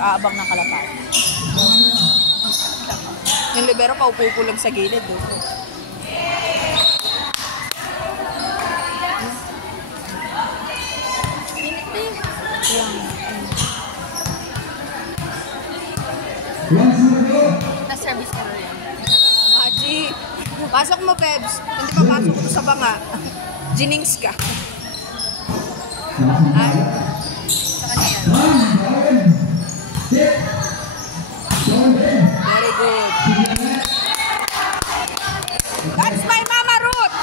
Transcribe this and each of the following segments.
aabang ng kalapati. Yung libero paupo lang sa gilid. Na-service ka rin yan. Maji! Pasok mo, Pebs. Hindi pa pasok ko sa banga. Jinings ka. Ay? Sa kanya yan. Very good. That's my Mama Ruth!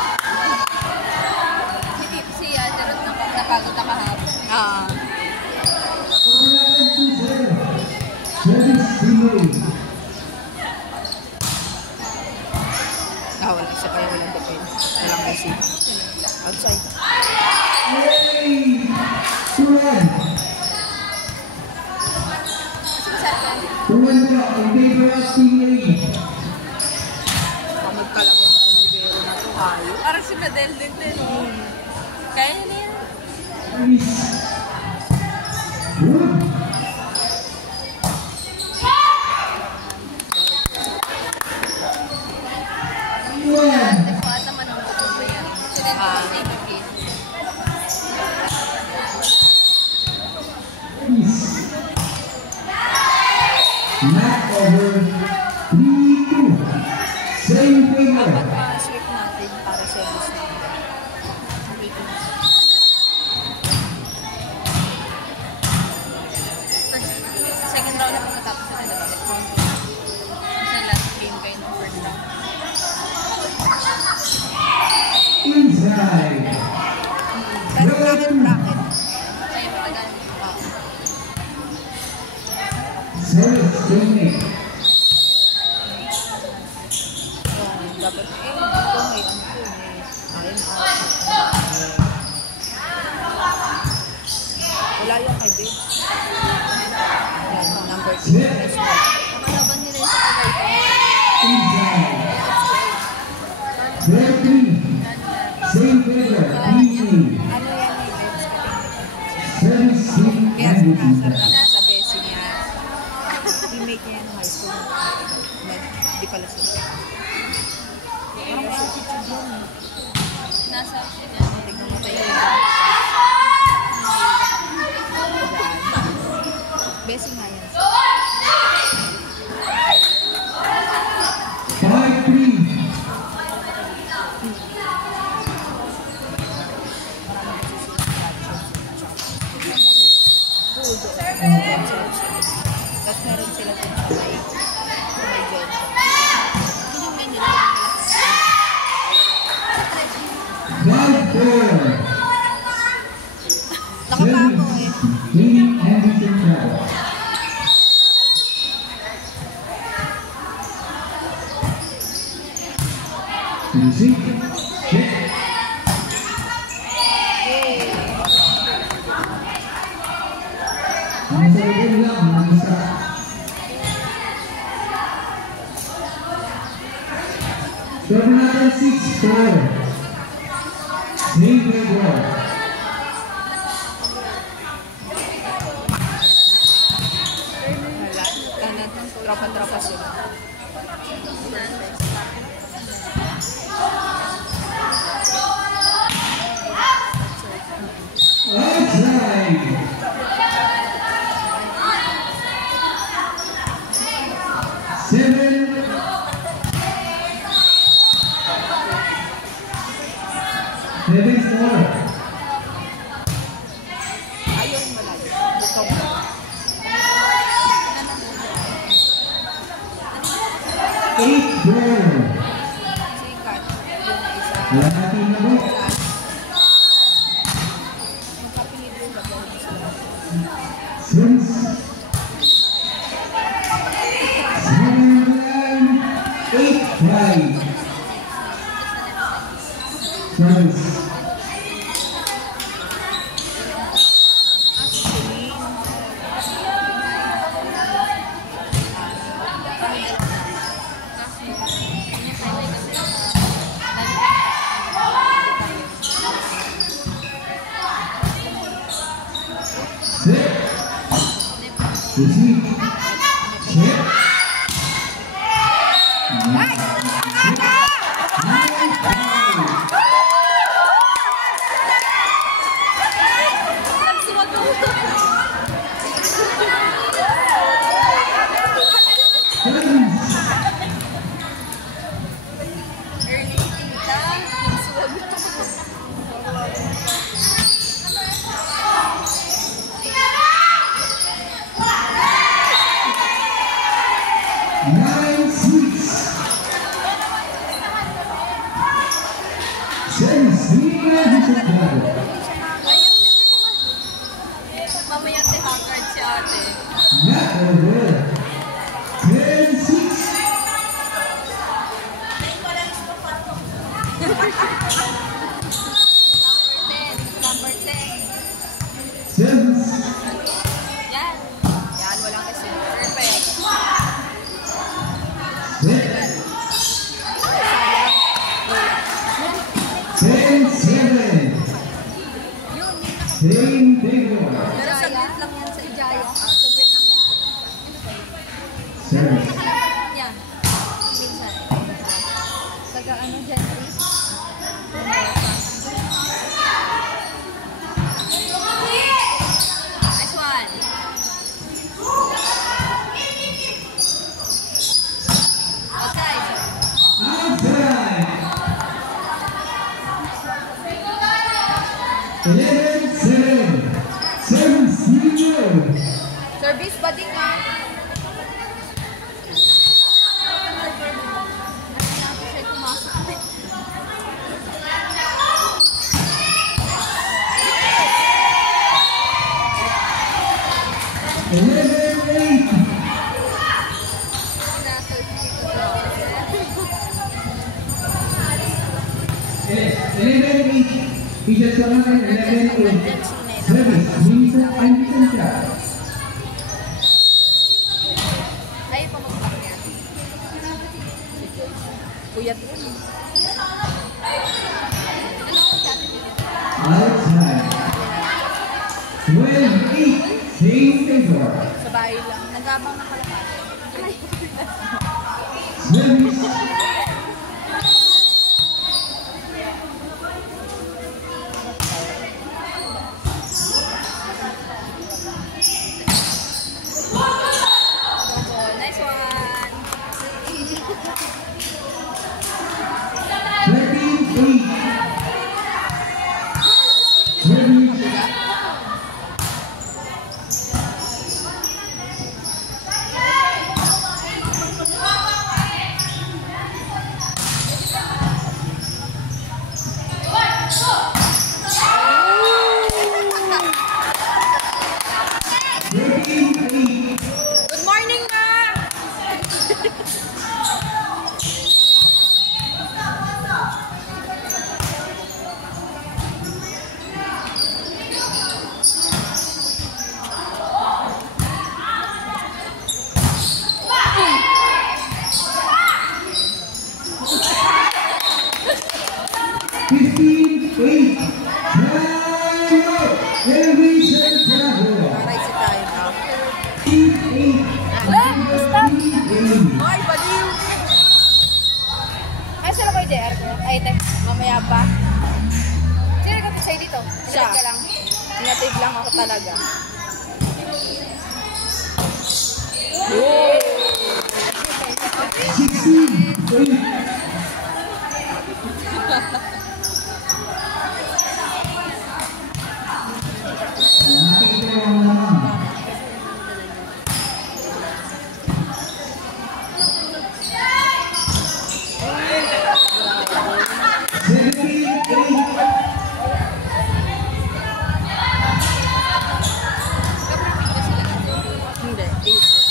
Si Ate Ruth napagod na kahapon. Wala siya kaya walang depend. Walang kasi. Outside. Pamag ka lang yung libero na ito. Hayo. Parang si Nadel din. Kaya na yan. Not over 3-2. Same finger. Dapat sweep natin para sa gusto. Second round na pagkatapos na nila. Sa last game kayo ng first round. Inside. Pero bracket. Kaya matagal. Service teammate. Dapat dito may ano wala yung kay Babe. Yan, number 2. Nakalaban nila yung sa Tagaytay. Inside. Referee. Same finger. Ano yan ni Babe? Service team. Kaya sinasarap sa besi niya. Teammate niya ng high school. Hindi pala siya. Parang kasi teacher yun. Nasa siya. Tignan mo tayo. Besi nga yan. 5-3. Tapos meron sila dun sa may John. Yung menu na 5-4. nakapako eh. Team Anderson Travel. Music. Check. Ang sarili lang, ang isa. Serve natin 6-4. Same grade 1. Wala. Tropa-tropa sila. Outside. Seven. 7-4. Ayaw yung malayo. Bukong. 8-4. Sikat. Yung isa. Wala natin na po. Magkapilit yung babaw sila. Since 8-5. Service. Receive. Check. Mamaya si Haggard si ate. Not over. 10-6. Number 10. Service. Yan. Yan, walang kasi. Perfect. Set. 10-7. Same figure. Pero saglit lang yan sa Ijaya. Saglit lang yan. Service. Yan. Minsan. Taga ano dyan, please? Nice one. Outside. Outside. 11-7. Service leader. Service ba din nga? Siya pumasok. 11-8. He just won 11-8. Service. Minsan and siya. Ayaw pa mag-back niya. Puyat rin. Ano ako sa atin dito? Outside. 12-8. Same figure. Sa bahay lang. Nagabang na pala pa. Service. Nice one. 13-8. Service. Good morning, ma! Aray si tayo na. Ay, baliw! Ay, sila ko yung JR ko. Ay, tek. Mamaya pa. Sino ka sa'yo dito? Siya. Siya ka lang. Natig lang ako talaga. Hindi, 8.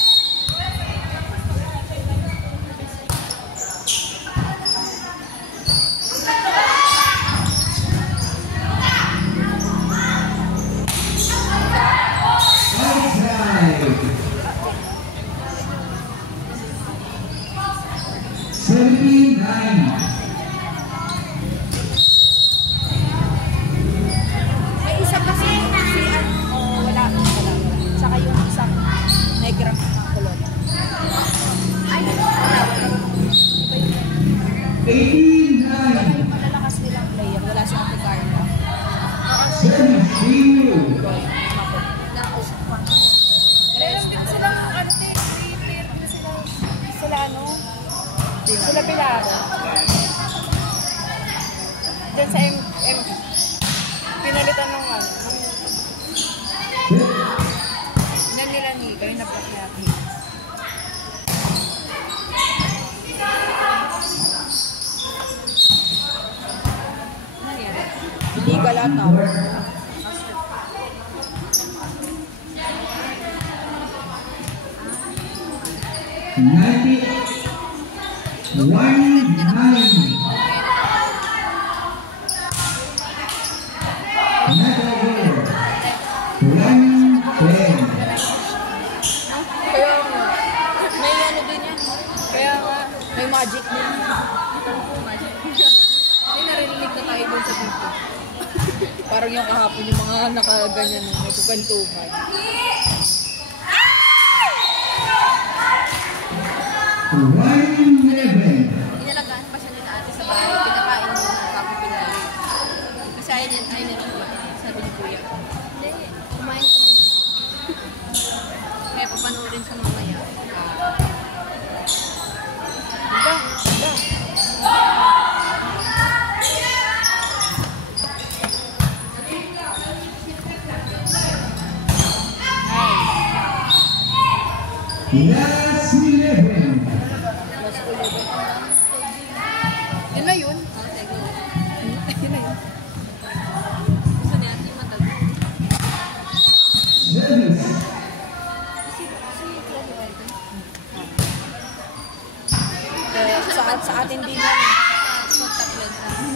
18-9. Malalakas nilang player. Wala si Ate Carla. Service, Rio. Silang ano, player na sila. Sila ano? Sila Pilaro. Diyan sa MD. Pinalitan ng ano. Nan nila ni kayo napakyapi. Hindi ka lahat na. Kaya nga, may ano din yan. Kaya nga, may magic din. Hindi narinig na tayo dun sa dito. Parang yung kahapon yung mga nakaganyan, may kukwentuhan. Inalagaan pa siya nila ate sa bahay. Pinakain mo na bago pinali. Kasi ayaw niya lang. Sabi ni Kuya. Hindi, kumain ko lang. Kaya papanoorin siya mamaya. Last 11. Yun na yun. Gusto niya, si Matago. Service. Sa atin din yan. Contact lens.